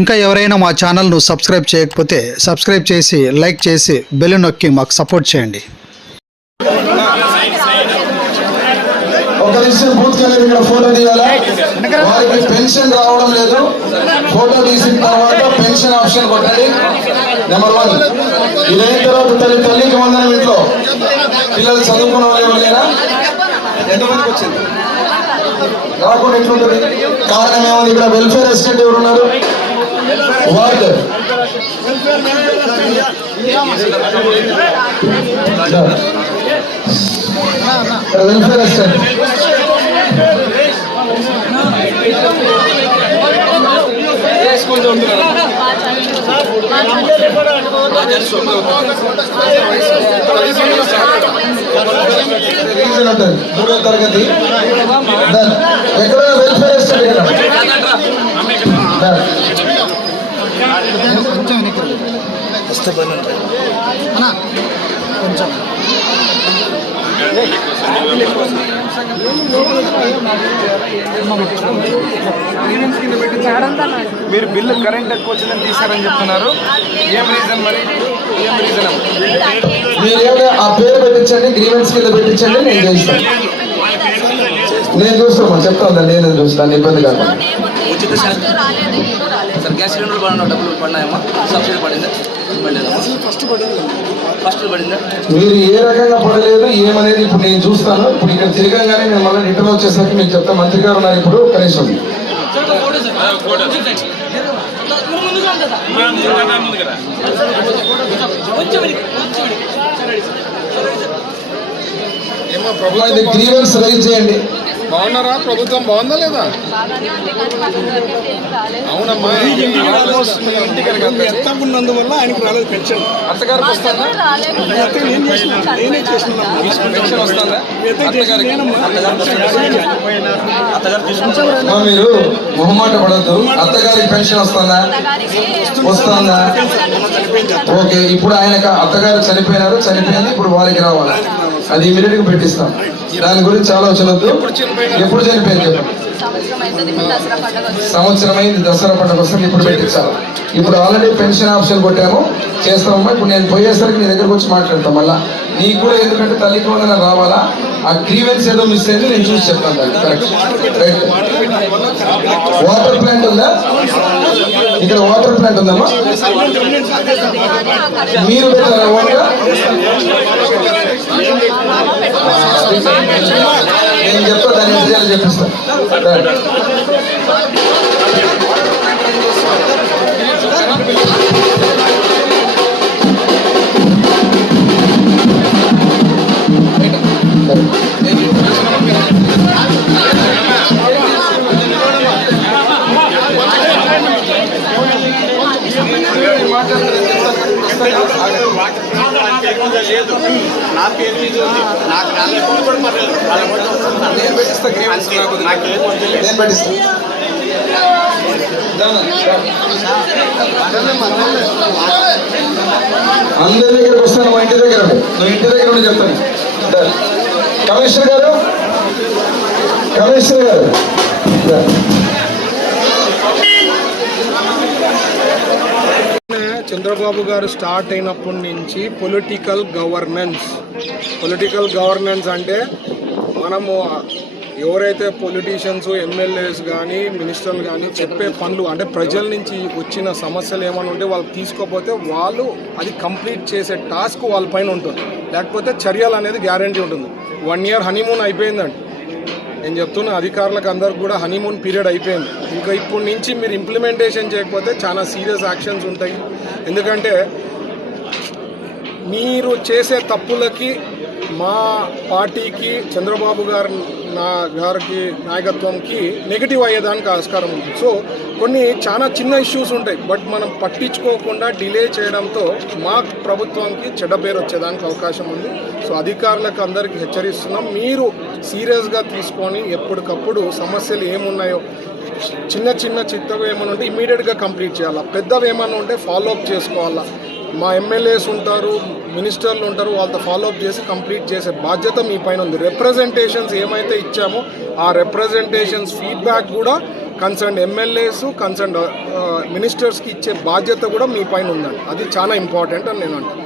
ఇంకా ఎవరైనా మా ఛానల్ను సబ్స్క్రైబ్ చేయకపోతే సబ్స్క్రైబ్ చేసి లైక్ చేసి బెల్ నొక్కి మాకు సపోర్ట్ చేయండి. ఒక విషయం బూత్ ఇక్కడ ఫోటో తీయాలా? వారికి పెన్షన్ రావడం లేదు. ఫోటో తీసిన తర్వాత పెన్షన్ ఆప్షన్ కొట్టండి. నెంబర్ వన్ ఇదైన తర్వాత తల్లి తల్లికి వందనం ఇంట్లో. పిల్లలు చదువుకున్న వాళ్ళు ఎవరైనా? ఎంతమందికి వచ్చింది? రాకుండా ఎట్లుంటుంది? కారణం ఏముంది? ఇక్కడ వెల్ఫేర్ ఎస్టేట్ ఎవరున్నారు? ఉన్నారు వార్డ్ వెల్ఫేర్ అసిస్టెంట్ రీజన్ ఉంటుంది మూడో తరగతి Done. ఎక్కడ వెల్ఫేర్ మీరు బిల్లు కరెంట్ ఎక్కువ వచ్చిందని తీసారని చెప్తున్నారు. ఏం రీజన్ మరి? ఏం రీజన్ మీరు ఆ పేరు పెట్టించండి గ్రీవెన్స్ కింద పెట్టించండి నేను చేస్తాను నేను చూస్తాను చెప్తాను నేను చూస్తాను ఇబ్బంది కాకుండా సార్ గ్యాస్ సిలిండర్ పడిన డబ్బులు పడినాయమ్మా సబ్సిడీ పడిందా? ఫస్ట్ పడింది. ఫస్ట్ పడిందా? మీరు ఏ రకంగా పడలేదు ఏమనేది ఇప్పుడు నేను చూస్తాను. ఇప్పుడు ఇక్కడ తిరగంగానే నేను మళ్ళీ రిటర్న్ వచ్చేసరికి మీకు చెప్తా. మంత్రి గారు ఉన్నారు ఇప్పుడు కనీసం. గ్రీవెన్స్ రైజ్ చేయండి. బాగున్నారా? ప్రభుత్వం బాగుందా లేదా? అవునమ్మా. ఉన్నందువల్ల ఆయనకు రాలేదు పెన్షన్. అత్తగారికి వస్తుందా? అత్తగా నేను చేసిన నేనే చేసిన పెన్షన్ వస్తుందా? అత్తగారికి అమ్మా, మీరు మొహమాట పడద్దు. అత్తగారికి పెన్షన్ వస్తుందా? వస్తుందా? ఓకే ఇప్పుడు ఆయన అత్తగారు చనిపోయినారు. చనిపోయింది. ఇప్పుడు వారికి రావాలి. అది ఇమీడియట్గా పెట్టిస్తాం. దాని గురించి ఆలోచన వద్దు ఎప్పుడు చనిపోయింది చెప్పండి సంవత్సరం అయింది దసరా పండుగ వస్తుంది ఇప్పుడు పెట్టించాలి ఇప్పుడు ఆల్రెడీ పెన్షన్ ఆప్షన్ కొట్టాము. చేస్తామమ్మా ఇప్పుడు నేను పోయేసరికి నీ దగ్గరకు వచ్చి మాట్లాడతాం మళ్ళా. నీకు కూడా ఎందుకంటే తల్లికి వందన రావాలా? ఆ గ్రీవెన్స్ ఏదో మిస్ అయింది నేను చూసి చెప్తాను దాన్ని. కరెక్ట్ రైట్ వాటర్ ప్లాంట్ ఉందా? ఇక్కడ వాటర్ ప్లాంట్ ఉందమ్మా. మీరు పెట్టారా ఓన్గా నేను చెప్తా దాని చెప్పిస్తాను విషయాలు చెప్పిస్తాను నేను పెట్టిస్తా గ్రీవెన్స్ నాకు నేను పెట్టిస్తాను అందరి దగ్గరకు వస్తాను మా ఇంటి దగ్గర. నువ్వు ఇంటి దగ్గర ఉండి చెప్తాను. కమిషనర్ గారు? కమిషనర్ గారు? చంద్రబాబు గారు స్టార్ట్ అయినప్పటి నుంచి పొలిటికల్ గవర్నెన్స్ పొలిటికల్ గవర్నెన్స్ అంటే మనము ఎవరైతే పొలిటీషియన్స్ ఎమ్మెల్యేస్ కానీ మినిస్టర్లు కానీ చెప్పే పనులు అంటే ప్రజల నుంచి వచ్చిన సమస్యలు ఏమైనా ఉంటే వాళ్ళు తీసుకోపోతే వాళ్ళు అది కంప్లీట్ చేసే టాస్క్ వాళ్ళ పైన ఉంటుంది. లేకపోతే చర్యలు అనేది గ్యారంటీ ఉంటుంది. వన్ ఇయర్ హనీమూన్ అయిపోయిందండి. నేను చెప్తున్నా అధికారులకు అందరికి కూడా హనీమూన్ పీరియడ్ అయిపోయింది. ఇంకా ఇప్పటి నుంచి మీరు ఇంప్లిమెంటేషన్ చేయకపోతే చాలా సీరియస్ యాక్షన్స్ ఉంటాయి. ఎందుకంటే మీరు చేసే తప్పులకి మా పార్టీకి చంద్రబాబు గారి నా గారికి నాయకత్వంకి నెగిటివ్ అయ్యేదానికి ఆస్కారం ఉంది. సో కొన్ని చాలా చిన్న ఇష్యూస్ ఉంటాయి. బట్ మనం పట్టించుకోకుండా డిలే చేయడంతో మా ప్రభుత్వానికి చెడ్డ పేరు వచ్చేదానికి అవకాశం ఉంది. సో అధికారులకు అందరికీ హెచ్చరిస్తున్నాం. మీరు సీరియస్గా తీసుకొని ఎప్పటికప్పుడు సమస్యలు ఏమున్నాయో చిన్న చిన్న చిత్తగా ఏమైనా ఉంటే ఇమీడియట్గా కంప్లీట్ చేయాలా? పెద్దవి ఏమైనా ఉంటే ఫాలో అప్ చేసుకోవాలా? మా ఎమ్మెల్యేస్ ఉంటారు మినిస్టర్లు ఉంటారు వాళ్ళతో ఫాలో అప్ చేసి కంప్లీట్ చేసే బాధ్యత మీ పైన ఉంది. రిప్రజెంటేషన్స్ ఏమైతే ఇచ్చామో ఆ రిప్రజెంటేషన్స్ ఫీడ్బ్యాక్ కూడా కన్సర్న్ ఎమ్మెల్యేస్ కన్సర్న్ మినిస్టర్స్కి ఇచ్చే బాధ్యత కూడా మీ పైన ఉందండి. అది చాలా ఇంపార్టెంట్ అని నేను అంటాను